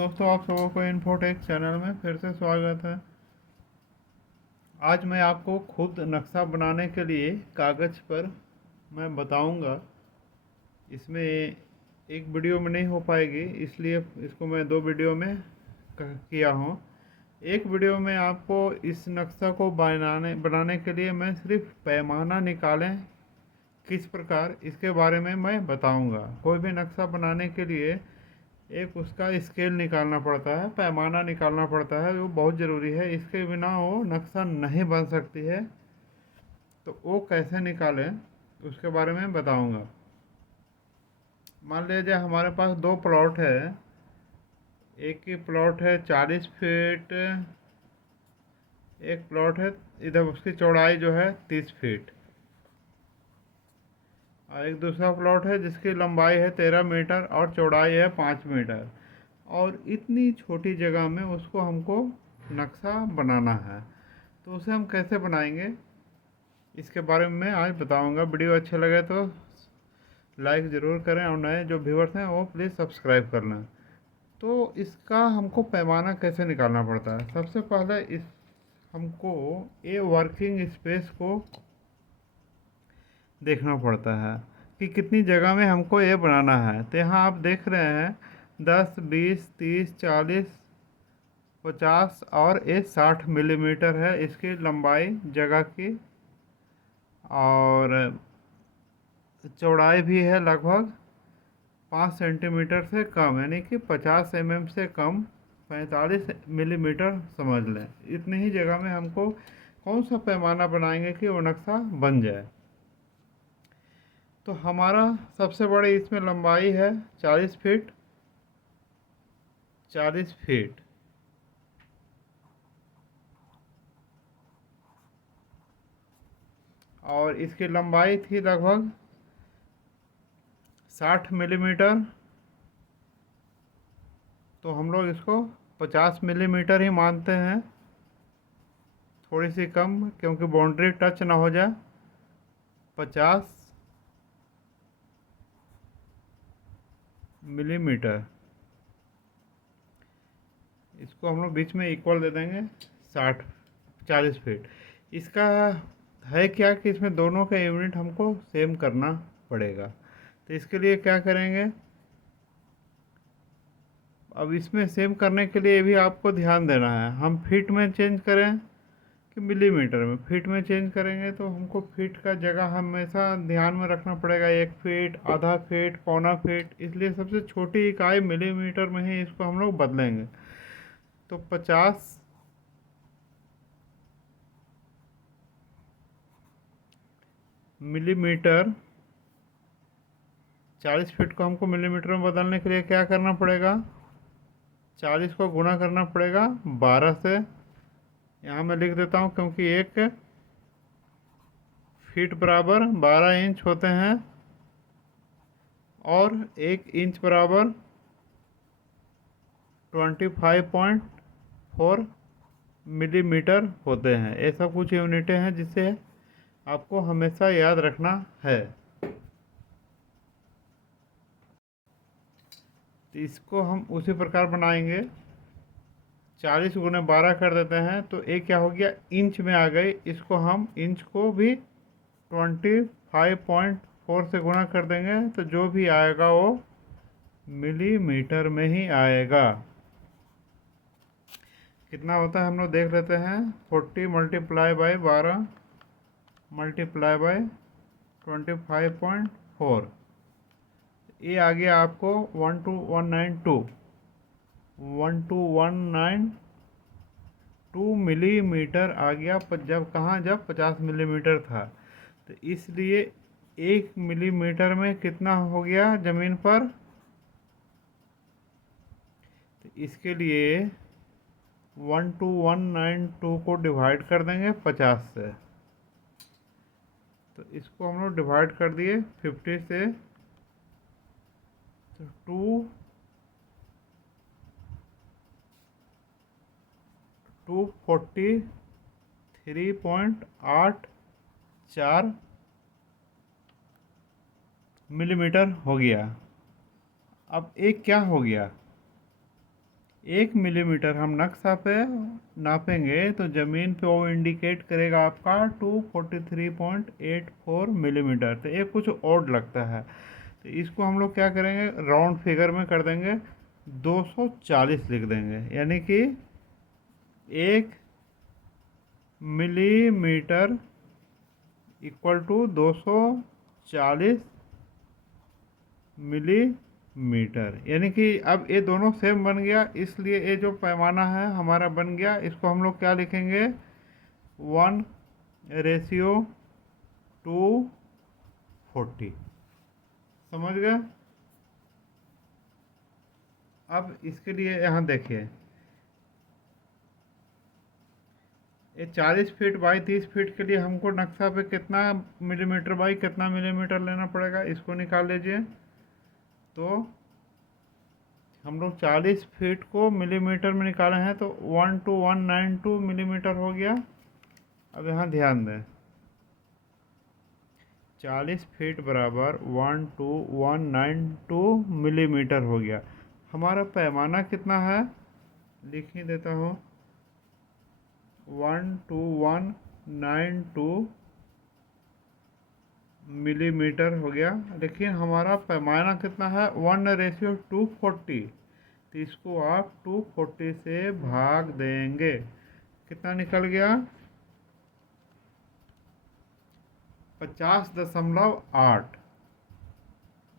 दोस्तों, आप सबों को इन्फोटेक चैनल में फिर से स्वागत है। आज मैं आपको खुद नक्शा बनाने के लिए कागज़ पर मैं बताऊंगा। इसमें एक वीडियो में नहीं हो पाएगी, इसलिए इसको मैं दो वीडियो में किया हूँ। एक वीडियो में आपको इस नक्शा को बनाने के लिए मैं सिर्फ पैमाना निकालें किस प्रकार, इसके बारे में मैं बताऊंगा। कोई भी नक्शा बनाने के लिए एक उसका स्केल निकालना पड़ता है, पैमाना निकालना पड़ता है, वो बहुत ज़रूरी है। इसके बिना वो नक्शा नहीं बन सकती है। तो वो कैसे निकालें उसके बारे में बताऊंगा। मान लीजिए हमारे पास दो प्लॉट है। एक ही प्लॉट है 40 फीट, एक प्लॉट है इधर उसकी चौड़ाई जो है 30 फीट, और एक दूसरा प्लॉट है जिसकी लंबाई है 13 मीटर और चौड़ाई है 5 मीटर। और इतनी छोटी जगह में उसको हमको नक्शा बनाना है। तो उसे हम कैसे बनाएंगे इसके बारे में मैं आज बताऊंगा। वीडियो अच्छे लगे तो लाइक ज़रूर करें, और नए जो व्यूअर्स हैं वो प्लीज़ सब्सक्राइब कर लें। तो इसका हमको पैमाना कैसे निकालना पड़ता है। सबसे पहले इस हमको ये वर्किंग स्पेस को देखना पड़ता है कि कितनी जगह में हमको ये बनाना है। तो यहाँ आप देख रहे हैं 10, 20, 30, 40, 50 और ये 60 मिलीमीटर है इसकी लंबाई जगह की। और चौड़ाई भी है लगभग 5 सेंटीमीटर से कम, यानी कि 50 mm से कम, 45 मिलीमीटर समझ लें। इतनी ही जगह में हमको कौन सा पैमाना बनाएंगे कि वो नक्शा बन जाए। तो हमारा सबसे बड़ी इसमें लंबाई है 40 फीट। 40 फीट और इसकी लंबाई थी लगभग 60 मिलीमीटर। तो हम लोग इसको 50 मिलीमीटर ही मानते हैं, थोड़ी सी कम, क्योंकि बाउंड्री टच ना हो जाए। 50 मिलीमीटर, इसको हम लोग बीच में इक्वल दे देंगे 60, 40 फीट। इसका है क्या कि इसमें दोनों का यूनिट हमको सेम करना पड़ेगा। तो इसके लिए क्या करेंगे, अब इसमें सेम करने के लिए भी आपको ध्यान देना है। हम फीट में चेंज करें कि मिलीमीटर में। फीट में चेंज करेंगे तो हमको फीट का जगह हमेशा ध्यान में रखना पड़ेगा। 1 फीट, आधा फीट, पौना फीट, इसलिए सबसे छोटी इकाई मिलीमीटर में ही इसको हम लोग बदलेंगे। तो 50 मिलीमीटर, 40 फीट को हमको मिलीमीटर में बदलने के लिए क्या करना पड़ेगा, 40 को गुणा करना पड़ेगा 12 से। यहाँ मैं लिख देता हूँ, क्योंकि 1 फीट बराबर 12 इंच होते हैं और 1 इंच बराबर 25.4 मिलीमीटर होते हैं। ऐसा कुछ यूनिटें हैं जिसे आपको हमेशा याद रखना है। तो इसको हम उसी प्रकार बनाएंगे। 40 गुने 12 कर देते हैं तो एक क्या हो गया, इंच में आ गई। इसको हम इंच को भी 25.4 से गुणा कर देंगे, तो जो भी आएगा वो मिलीमीटर में ही आएगा। कितना होता है हम लोग देख लेते हैं। 40 मल्टीप्लाई बाई 12 मल्टीप्लाई बाई 25.4, ये आ गया आपको 12192 मिलीमीटर आ गया। जब कहाँ, जब 50 मिलीमीटर था। तो इसलिए 1 मिलीमीटर में कितना हो गया ज़मीन पर। तो इसके लिए 12192 को डिवाइड कर देंगे 50 से। तो इसको हम लोग डिवाइड कर दिए 50 से। तो 243.84 मिलीमीटर हो गया। अब एक क्या हो गया, 1 मिलीमीटर हम नक्शा पे नापेंगे तो ज़मीन पे वो इंडिकेट करेगा आपका 243.84 मिलीमीटर। तो ये कुछ और लगता है, तो इसको हम लोग क्या करेंगे, राउंड फिगर में कर देंगे, 240 लिख देंगे। यानी कि 1 मिलीमीटर इक्वल टू 240 मिलीमीटर। यानी कि अब ये दोनों सेम बन गया, इसलिए ये जो पैमाना है हमारा बन गया। इसको हम लोग क्या लिखेंगे, 1:240। समझ गए। अब इसके लिए यहाँ देखिए, ये 40 फीट बाई 30 फीट के लिए हमको नक्शा पे कितना मिलीमीटर बाई कितना मिलीमीटर लेना पड़ेगा, इसको निकाल लीजिए। तो हम लोग 40 फीट को मिलीमीटर में निकाले हैं, तो 12192 मिलीमीटर हो गया। अब यहाँ ध्यान दें, 40 फीट बराबर 12192 मिलीमीटर हो गया। हमारा पैमाना कितना है, लिख ही देता हूँ, 12192 मिलीमीटर हो गया। लेकिन हमारा पैमाना कितना है, 1:240। तो इसको आप 240 से भाग देंगे, कितना निकल गया, 50.8।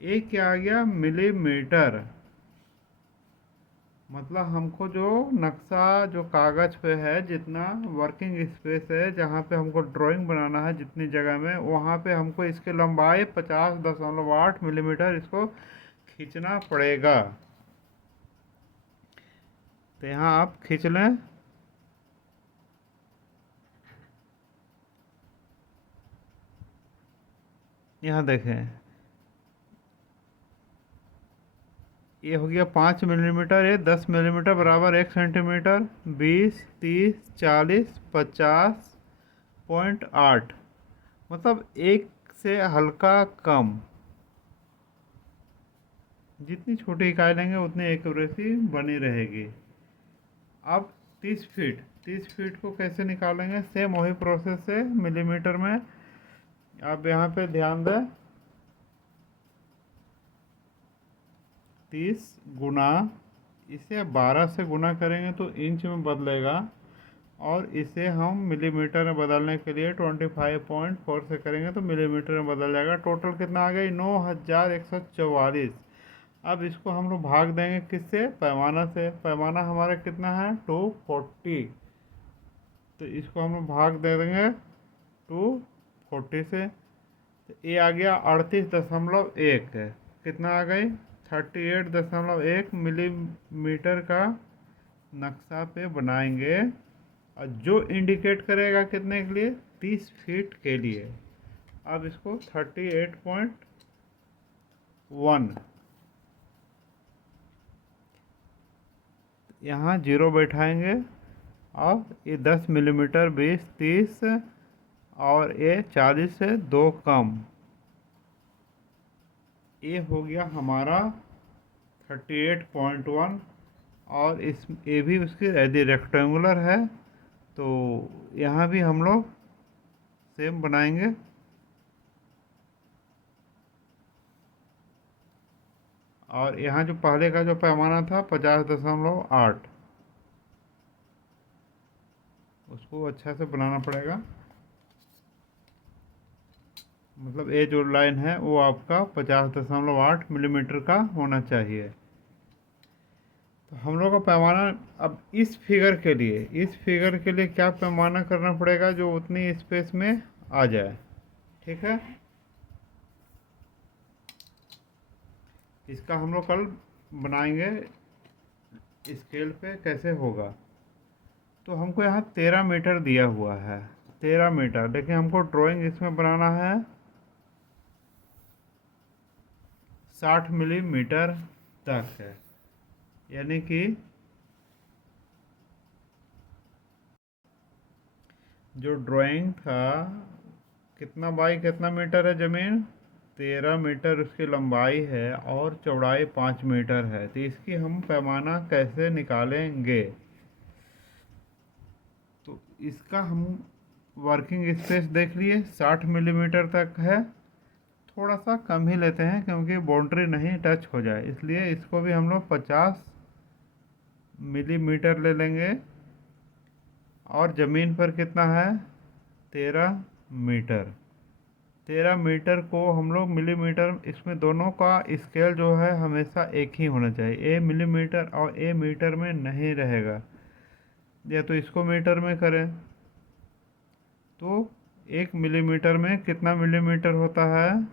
ये क्या आ गया, मिलीमीटर। मतलब हमको जो नक्शा जो कागज़ पे है, जितना वर्किंग स्पेस है जहाँ पे हमको ड्राइंग बनाना है, जितनी जगह में, वहाँ पे हमको इसके लंबाई 50.8 मिलीमीटर इसको खींचना पड़ेगा। तो यहाँ आप खींच लें। यहाँ देखें, ये हो गया 5 मिलीमीटर, ये 10 मिलीमीटर बराबर 1 सेंटीमीटर, 20 30 40 50.8, मतलब एक से हल्का कम। जितनी छोटी इकाई लेंगे उतनी एक्यूरेसी बनी रहेगी। अब 30 फीट को कैसे निकालेंगे, सेम वही प्रोसेस से मिलीमीटर में। आप यहाँ पे ध्यान दें, 30 गुना, इसे 12 से गुना करेंगे तो इंच में बदलेगा, और इसे हम मिलीमीटर में बदलने के लिए 25.4 से करेंगे तो मिलीमीटर में बदल जाएगा। टोटल कितना आ गई, 9144। अब इसको हम लोग भाग देंगे किससे, पैमाना से। पैमाना हमारा कितना है, 240। तो इसको हम लोग भाग दे देंगे 240 से। तो ये आ गया 38.1। कितना आ गई, 38.1 मिलीमीटर का नक्शा पे बनाएंगे, और जो इंडिकेट करेगा कितने के लिए, 30 फीट के लिए। अब इसको 38.1 यहाँ जीरो बैठाएंगे, और ये 10 मिलीमीटर 20 30 और ये 40 से 2 कम। ये हो गया हमारा 38.1। और इस ये भी उसकी यदि रेक्टेंगुलर है तो यहाँ भी हम लोग सेम बनाएंगे। और यहाँ जो पहले का जो पैमाना था 50.8, उसको अच्छा से बनाना पड़ेगा। मतलब ये जो लाइन है वो आपका 50.8 मिलीमीटर का होना चाहिए। तो हम लोग का पैमाना, अब इस फिगर के लिए क्या पैमाना करना पड़ेगा, जो उतनी स्पेस में आ जाए। ठीक है, इसका हम लोग कल बनाएंगे स्केल पे कैसे होगा। तो हमको यहाँ 13 मीटर दिया हुआ है, 13 मीटर। लेकिन हमको ड्राइंग इसमें बनाना है 60 मिलीमीटर तक है। यानी कि जो ड्राइंग था, कितना बाई कितना मीटर है ज़मीन, 13 मीटर उसकी लंबाई है और चौड़ाई 5 मीटर है, तो इसकी हम पैमाना कैसे निकालेंगे? तो इसका हम वर्किंग स्पेस देख लिए 60 मिलीमीटर तक है, थोड़ा सा कम ही लेते हैं क्योंकि बाउंड्री नहीं टच हो जाए, इसलिए इसको भी हम लोग 50 मिलीमीटर ले लेंगे। और ज़मीन पर कितना है? 13 मीटर। 13 मीटर को हम लोग मिलीमीटर, इसमें दोनों का स्केल जो है हमेशा एक ही होना चाहिए, ए मिलीमीटर और ए मीटर में नहीं रहेगा। या तो इसको मीटर में करें तो 1 मिलीमीटर में कितना मिलीमीटर होता है?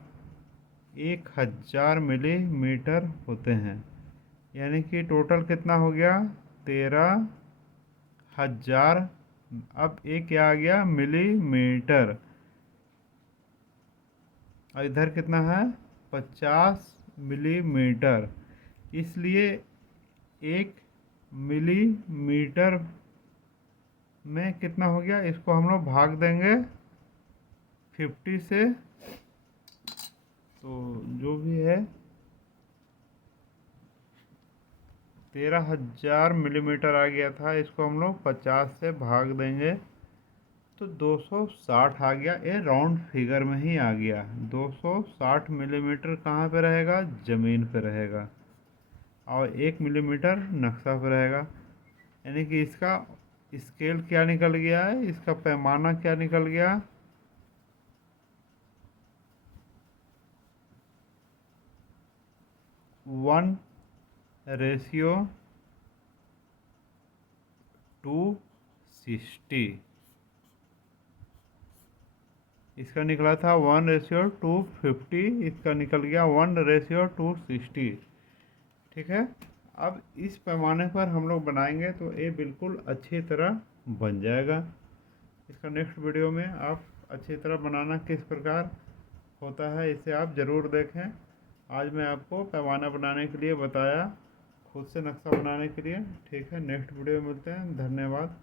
1000 मिलीमीटर होते हैं, यानी कि टोटल कितना हो गया? 13,000। अब एक क्या आ गया? मिलीमीटर। और इधर कितना है? 50 मिलीमीटर। इसलिए 1 मिलीमीटर में कितना हो गया? इसको हम लोग भाग देंगे 50 से, तो जो भी है 13,000 मिलीमीटर आ गया था, इसको हम लोग 50 से भाग देंगे तो 260 आ गया। ये राउंड फिगर में ही आ गया। 260 मिलीमीटर कहाँ पे रहेगा? ज़मीन पे रहेगा, और 1 मिलीमीटर नक्शा पे रहेगा। यानी कि इसका स्केल क्या निकल गया है? इसका पैमाना क्या निकल गया? 1:260। इसका निकला था 1:250, इसका निकल गया 1:260। ठीक है। अब इस पैमाने पर हम लोग बनाएंगे तो ये बिल्कुल अच्छी तरह बन जाएगा। इसका नेक्स्ट वीडियो में आप अच्छी तरह बनाना किस प्रकार होता है इसे आप ज़रूर देखें। आज मैं आपको पैमाना बनाने के लिए बताया, खुद से नक्शा बनाने के लिए। ठीक है, नेक्स्ट वीडियो में मिलते हैं। धन्यवाद।